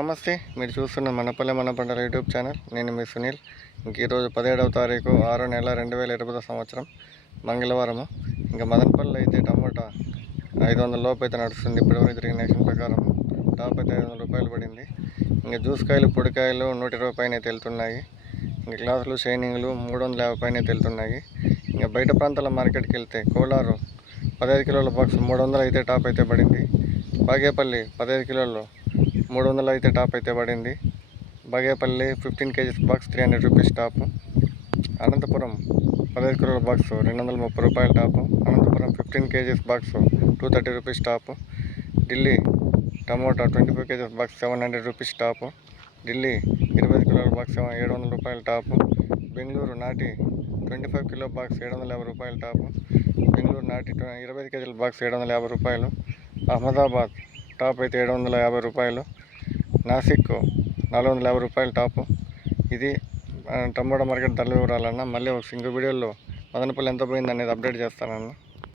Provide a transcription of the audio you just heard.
నమస్తే, మీరు చూస్తున్న మనపల్లె మన పంటల యూట్యూబ్ ఛానల్. నేను మీ సునీల్. ఈరోజు 17వ తారీఖు 6వ నెల 2020 సంవత్సరం మంగళవారము. ఇంకా మదనపల్లి అయితే టమోటా 500 లోపు అయితే నడుస్తుంది. ఇప్పటివరకు జరిగిన నేషన్ ప్రకారం టాప్ అయితే 500 రూపాయలు పడింది. ఇంకా జ్యూస్ కాయలు పొడికాయలు 120 పైన వెళ్తున్నాయి. ఇంకా గ్లాసులు షైనింగ్లు 350 పైన వెళ్తున్నాయి. ఇంకా బయట ప్రాంతాల మార్కెట్కి వెళ్తే కోలారు 15 కిలోల బాక్స్ 300 అయితే టాప్ అయితే పడింది. బాగేపల్లి 15 కిలోలు 300 అయితే టాప్ అయితే పడింది. Bagepalli 15 KGs box 300 rupees top. Anantapuram 15 కిలోల బాక్స్ 230 రూపాయలు top. Anantapuram 15 KGs box 230 rupees top. Delhi tomato 25 KGs box 700 rupees top. Delhi 20 కిలోల బాక్స్ 700 రూపాయలు టాప్. బెంగళూరు నాటి 25 కిలో బాక్స్ 750 రూపాయలు టాప్. బెంగళూరు నాటి 20 కేజీల బాక్స్ 750 రూపాయలు. అహ్మదాబాద్ టాప్ అయితే 750 రూపాయలు. నాసిక్ 450 రూపాయలు టాపు. ఇది టమోటా మార్కెట్ ధరల వివరాలన్నా. మళ్ళీ ఒక సింగిల్ వీడియోలో మదనపల్లి ఎంత పోయింది అనేది అప్డేట్ చేస్తానన్నా.